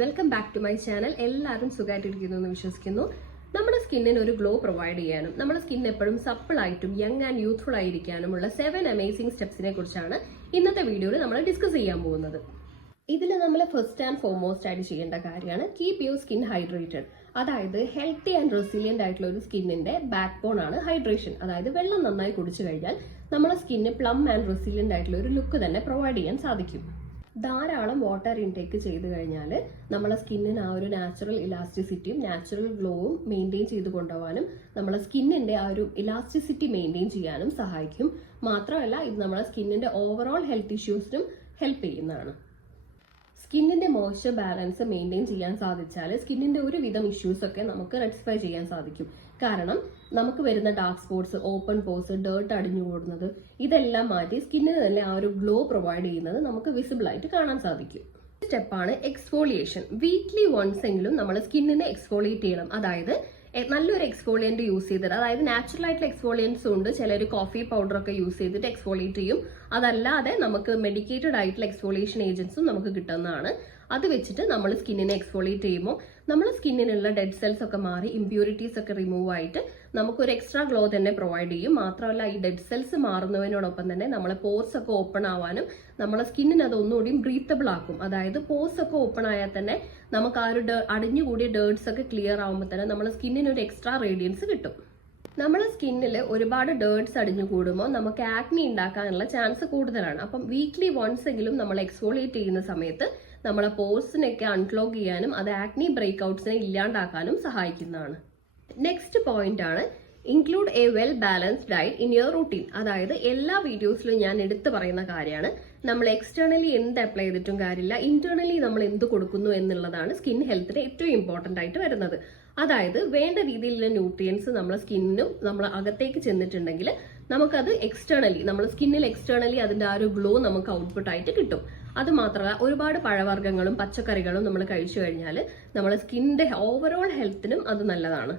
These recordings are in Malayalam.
Welcome back to my channel എല്ലാവരും സുഖമായിട്ടിരിക്കുന്നു എന്ന് വിശ്വസിക്കുന്നു. നമ്മുടെ സ്കിന്നിന് ഒരു ഗ്ലോ പ്രൊവൈഡ് ചെയ്യാനും നമ്മുടെ സ്കിൻ എപ്പോഴും സപ്പിൾ ആയിട്ടും യങ് ആൻഡ് യൂത്ത്ഫുൾ ആയിരിക്കാനുമുള്ള സെവൻ അമേസിംഗ് സ്റ്റെപ്സിനെ കുറിച്ചാണ് ഇന്നത്തെ വീഡിയോയിൽ നമ്മൾ ഡിസ്കസ് ചെയ്യാൻ പോകുന്നത്. ഇതിൽ നമ്മൾ ഫസ്റ്റ് ആൻഡ് ഫോർമോസ്റ്റ് ആയിട്ട് ചെയ്യേണ്ട കാര്യമാണ് കീപ് യുവർ സ്കിൻ ഹൈഡ്രേറ്റഡ് അതായത് ഹെൽത്തി ആൻഡ് റെസിലിയന്റ് ആയിട്ടുള്ള ഒരു സ്കിന്നിന്റെ ബാക്ക് ബോൺ ആണ് ഹൈഡ്രേഷൻ അതായത് വെള്ളം നന്നായി കുടിച്ചു കഴിഞ്ഞാൽ നമ്മുടെ സ്കിന്നിന് പ്ലം ആൻഡ് റെസിലിയന്റ് ആയിട്ടുള്ള ഒരു ലുക്ക് തന്നെ പ്രൊവൈഡ് ചെയ്യാൻ സാധിക്കും. ധാരാളം വാട്ടർ ഇൻടേക്ക് ചെയ്തു കഴിഞ്ഞാൽ നമ്മളെ സ്കിന്നിന് ആ ഒരു നാച്ചുറൽ ഇലാസ്റ്റിസിറ്റിയും നാച്ചുറൽ ഗ്ലോവും മെയിന്റെയിൻ ചെയ്ത് കൊണ്ടുപോകാനും നമ്മളെ സ്കിന്നിന്റെ ആ ഒരു ഇലാസ്റ്റിസിറ്റി മെയിന്റെയിൻ ചെയ്യാനും സഹായിക്കും. മാത്രമല്ല ഇത് നമ്മളെ സ്കിന്നിന്റെ ഓവറോൾ ഹെൽത്ത് ഇഷ്യൂസിനും ഹെൽപ്പ് ചെയ്യുന്നതാണ്. സ്കിന്നിന്റെ മോയ്സ്ചർ ബാലൻസ് മെയിന്റെയിൻ ചെയ്യാൻ സാധിച്ചാൽ സ്കിന്നിന്റെ ഒരുവിധം ഇഷ്യൂസ് ഒക്കെ നമുക്ക് റെക്ടിഫൈ ചെയ്യാൻ സാധിക്കും. കാരണം നമുക്ക് വരുന്ന dark spots open pores dirt അടിഞ്ഞു കൂടുന്നത് ഇതെല്ലാം മാറ്റി സ്കിന്നിന് തന്നെ ആ ഒരു ഗ്ലോ പ്രൊവൈഡ് ചെയ്യുന്നത് നമുക്ക് വിസിബിൾ ആയിട്ട് കാണാൻ സാധിക്കും. സ്റ്റെപ്പാണ് എക്സ്ഫോളിയേഷൻ വീക്ക്ലി വൺസ് എങ്കിലും നമ്മൾ സ്കിന്നിനെ എക്സ്ഫോളിയേറ്റ് ചെയ്യണം. അതായത് നല്ലൊരു എക്സ്ഫോളിയന്റ് യൂസ് ചെയ്തിട്ട് അതായത് നാച്ചുറൽ ആയിട്ടുള്ള എക്സ്ഫോളിയൻസ് ഉണ്ട്. ചിലർ കോഫി പൗഡർ ഒക്കെ യൂസ് ചെയ്തിട്ട് എക്സ്ഫോളിയേറ്റ് ചെയ്യും. അതല്ലാതെ നമുക്ക് മെഡിക്കേറ്റഡ് ആയിട്ടുള്ള എക്സ്ഫോളിയേഷൻ ഏജൻസും നമുക്ക് കിട്ടുന്നതാണ്. അത് വെച്ചിട്ട് നമ്മൾ സ്കിന്നിനെ എക്സ്ഫോളിയേറ്റ് ചെയ്യുമ്പോൾ നമ്മൾ സ്കിന്നിനുള്ള ഡെഡ് സെൽസ് ഒക്കെ മാറി ഇമ്പ്യൂരിറ്റീസ് ഒക്കെ റിമൂവ് ആയിട്ട് നമുക്കൊരു എക്സ്ട്രാ ഗ്ലോ തന്നെ പ്രൊവൈഡ് ചെയ്യും. മാത്രമല്ല ഈ ഡെഡ് സെൽസ് മാറുന്നതിനോടൊപ്പം തന്നെ നമ്മളെ പോർസ് ഒക്കെ ഓപ്പൺ ആവാനും നമ്മളെ സ്കിന്നിന് അത് ഒന്നുകൂടിയും ബ്രീത്തബിൾ ആക്കും. അതായത് പോർസ് ഒക്കെ ഓപ്പൺ ആയാൽ തന്നെ നമുക്ക് ആ ഒരു അടിഞ്ഞുകൂടിയ ഡേർട്സ് ഒക്കെ ക്ലിയർ ആകുമ്പോൾ തന്നെ നമ്മുടെ സ്കിന്നിന് ഒരു എക്സ്ട്രാ റേഡിയൻസ് കിട്ടും. നമ്മുടെ സ്കിന്നിൽ ഒരുപാട് ഡേർട്സ് അടിഞ്ഞു കൂടുമ്പോൾ നമുക്ക് ആക്നി ഉണ്ടാക്കാനുള്ള ചാൻസ് കൂടുതലാണ്. അപ്പം വീക്ക്ലി വൺസ് എങ്കിലും നമ്മൾ എക്സ്ഫോളിയേറ്റ് ചെയ്യുന്ന സമയത്ത് നമ്മളെ പോർസിനൊക്കെ അൺക്ലോഗ് ചെയ്യാനും അത് ആക്നി ബ്രേക്ക് ഔട്ട്സിനെ ഇല്ലാണ്ടാക്കാനും സഹായിക്കുന്നതാണ്. നെക്സ്റ്റ് പോയിന്റ് ആണ് include a well balanced diet in your routine അതായത് എല്ലാ വീഡിയോസിലും ഞാൻ എടുത്തു പറയുന്ന കാര്യമാണ്. നമ്മൾ എക്സ്റ്റേണലി എന്ത് അപ്ലൈ ചെയ്തിട്ടും കാര്യമില്ല. ഇന്റേണലി നമ്മൾ എന്ത് കൊടുക്കുന്നു എന്നുള്ളതാണ് സ്കിൻ ഹെൽത്തിന് ഏറ്റവും ഇമ്പോർട്ടന്റ് ആയിട്ട് വരുന്നത്. അതായത് വേണ്ട രീതിയിലുള്ള ന്യൂട്രിയൻസ് നമ്മളെ സ്കിന്നിനും നമ്മൾ അകത്തേക്ക് ചെന്നിട്ടുണ്ടെങ്കിൽ നമുക്കത് എക്സ്റ്റേണലി നമ്മുടെ സ്കിന്നിൽ എക്സ്റ്റേണലി അതിന്റെ ആ ഒരു ഗ്ലോ നമുക്ക് ഔട്ട്പുട്ട് ആയിട്ട് കിട്ടും. അത് മാത്രമല്ല ഒരുപാട് പഴവർഗങ്ങളും പച്ചക്കറികളും നമ്മൾ കഴിച്ചു കഴിഞ്ഞാൽ നമ്മുടെ സ്കിന്നിന്റെ ഓവറോൾ ഹെൽത്തിനും അത് നല്ലതാണ്.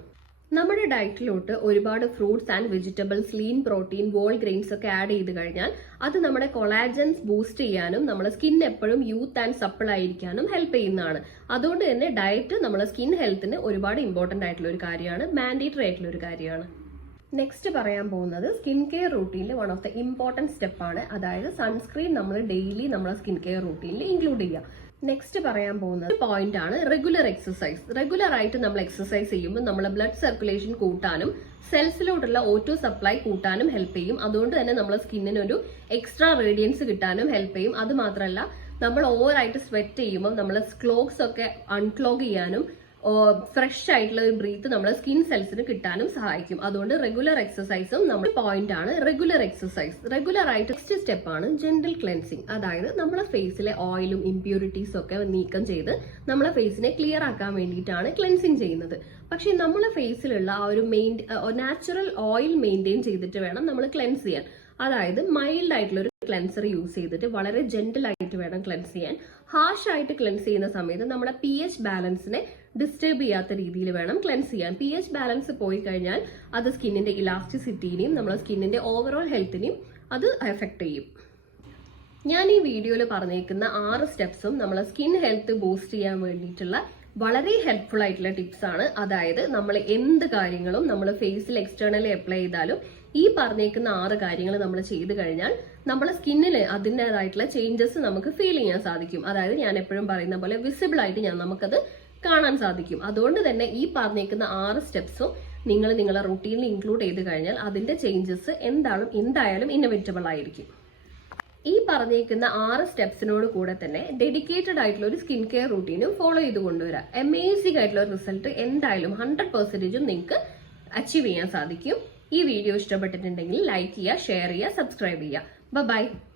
നമ്മുടെ ഡയറ്റിലോട്ട് ഒരുപാട് fruits and vegetables lean protein whole grains ഒക്കെ ആഡ് ചെയ്ത് കഴിഞ്ഞാൽ അത് നമ്മുടെ കൊളാജൻസ് ബൂസ്റ്റ് ചെയ്യാനും നമ്മുടെ സ്കിൻ എപ്പോഴും യൂത്ത് ആൻഡ് സപ്പിൾ ആയിരിക്കാനും ഹെൽപ്പ് ചെയ്യുന്നതാണ്. അതുകൊണ്ട് തന്നെ ഡയറ്റ് നമ്മുടെ സ്കിൻ ഹെൽത്തിന് ഒരുപാട് ഇമ്പോർട്ടന്റ് ആയിട്ടുള്ള ഒരു കാര്യമാണ് മാൻഡേറ്ററി ആയിട്ടുള്ള ഒരു കാര്യമാണ്. നെക്സ്റ്റ് പറയാൻ പോകുന്നത് സ്കിൻ കെയർ റൂട്ടീനിൽ വൺ ഓഫ് ദ ഇമ്പോർട്ടന്റ് സ്റ്റെപ്പാണ് അതായത് സൺസ്ക്രീൻ നമ്മൾ ഡെയിലി നമ്മുടെ സ്കിൻ കെയർ റൂട്ടീനിൽ ഇൻക്ലൂഡ് ചെയ്യുക. നെക്സ്റ്റ് പറയാൻ പോകുന്നത് പോയിന്റ് ആണ് റെഗുലർ എക്സസൈസ് റെഗുലർ ആയിട്ട് നമ്മൾ എക്സസൈസ് ചെയ്യുമ്പോൾ നമ്മളെ ബ്ലഡ് സർക്കുലേഷൻ കൂട്ടാനും സെൽസിലോട്ടുള്ള ഓട്ടോ സപ്ലൈ കൂട്ടാനും ഹെൽപ്പ് ചെയ്യും. അതുകൊണ്ട് തന്നെ നമ്മളെ സ്കിന്നിന് ഒരു എക്സ്ട്രാ റേഡിയൻസ് കിട്ടാനും ഹെൽപ്പ് ചെയ്യും. അത് മാത്രമല്ല നമ്മൾ ഓവറായിട്ട് സ്വെറ്റ് ചെയ്യുമ്പോൾ നമ്മളെ ക്ലോക്സ് ഒക്കെ അൺക്ലോഗ് ചെയ്യാനും ഫ്രഷ് ആയിട്ടുള്ള ഒരു ബ്രീത്ത് നമ്മുടെ സ്കിൻ സെൽസിന് കിട്ടാനും സഹായിക്കും. അതുകൊണ്ട് റെഗുലർ എക്സസൈസും നമ്മൾ പോയിന്റ് ആണ്. റെഗുലർ എക്സസൈസ് റെഗുലർ ആയിട്ട് നെക്സ്റ്റ് സ്റ്റെപ്പ് ആണ് ജെന്റൽ ക്ലെൻസിങ് അതായത് നമ്മുടെ ഫേസിലെ ഓയിലും ഇമ്പ്യൂരിറ്റീസും ഒക്കെ നീക്കം ചെയ്ത് നമ്മളെ ഫേസിനെ ക്ലിയർ ആക്കാൻ വേണ്ടിയിട്ടാണ് ക്ലെൻസിങ് ചെയ്യുന്നത്. പക്ഷേ നമ്മളെ ഫേസിലുള്ള ആ ഒരു മെയിൻ നാച്ചുറൽ ഓയിൽ മെയിന്റെയിൻ ചെയ്തിട്ട് വേണം നമ്മൾ ക്ലെൻസ് ചെയ്യാൻ. അതായത് മൈൽഡ് ആയിട്ടുള്ള ഒരു ക്ലെൻസർ യൂസ് ചെയ്തിട്ട് വളരെ ജെന്റിൽ ആയിട്ട് വേണം ക്ലെൻസ് ചെയ്യാൻ. ഹാർഷ് ആയിട്ട് ക്ലെൻസ് ചെയ്യുന്ന സമയത്ത് നമ്മുടെ പി എച്ച് ബാലൻസിനെ ഡിസ്റ്റർബ് ചെയ്യാത്ത രീതിയിൽ വേണം ക്ലെൻസ് ചെയ്യാൻ. പി എച്ച് ബാലൻസ് പോയി കഴിഞ്ഞാൽ അത് സ്കിന്നിന്റെ ഇലാസ്റ്റിസിറ്റിനെയും നമ്മുടെ സ്കിന്നിന്റെ ഓവറോൾ ഹെൽത്തിനെയും അത് എഫക്ട് ചെയ്യും. ഞാൻ ഈ വീഡിയോയിൽ പറഞ്ഞേക്കുന്ന ആറ് സ്റ്റെപ്സും നമ്മളെ സ്കിൻ ഹെൽത്ത് ബൂസ്റ്റ് ചെയ്യാൻ വേണ്ടിയിട്ടുള്ള വളരെ ഹെൽപ്ഫുൾ ആയിട്ടുള്ള ടിപ്സ് ആണ്. അതായത് നമ്മൾ എന്ത് കാര്യങ്ങളും നമ്മൾ ഫേസിൽ എക്സ്റ്റേണലി അപ്ലൈ ചെയ്താലും ഈ പറഞ്ഞേക്കുന്ന ആറ് കാര്യങ്ങൾ നമ്മൾ ചെയ്തു കഴിഞ്ഞാൽ നമ്മളെ സ്കിന്നിൽ അതിന്റെതായിട്ടുള്ള ചേഞ്ചസ് നമുക്ക് ഫീൽ ചെയ്യാൻ സാധിക്കും. അതായത് ഞാൻ എപ്പോഴും പറയുന്ന പോലെ വിസിബിൾ ആയിട്ട് ഞാൻ നമുക്കത് കാണാൻ സാധിക്കും. അതുകൊണ്ട് തന്നെ ഈ പറഞ്ഞേക്കുന്ന ആറ് സ്റ്റെപ്സും നിങ്ങൾ നിങ്ങളുടെ റൂട്ടീനിൽ ഇൻക്ലൂഡ് ചെയ്ത് കഴിഞ്ഞാൽ അതിന്റെ ചേഞ്ചസ് എന്തായാലും എന്തായാലും ഇന്നോവേറ്റബിൾ ആയിരിക്കും. ഈ പറഞ്ഞേക്കുന്ന ആറ് സ്റ്റെപ്സിനോട് കൂടെ തന്നെ ഡെഡിക്കേറ്റഡ് ആയിട്ടുള്ള ഒരു സ്കിൻ കെയർ റൂട്ടീനും ഫോളോ ചെയ്ത് കൊണ്ടുവരാം. അമേസിംഗ് ആയിട്ടുള്ള റിസൾട്ട് എന്തായാലും ഹൺഡ്രഡ് പെർസെന്റേജും നിങ്ങൾക്ക് അച്ചീവ് ചെയ്യാൻ സാധിക്കും. ഈ വീഡിയോ ഇഷ്ടപ്പെട്ടിട്ടുണ്ടെങ്കിൽ ലൈക്ക് ചെയ്യുക ഷെയർ ചെയ്യുക സബ്സ്ക്രൈബ് ചെയ്യുക. Bye-bye.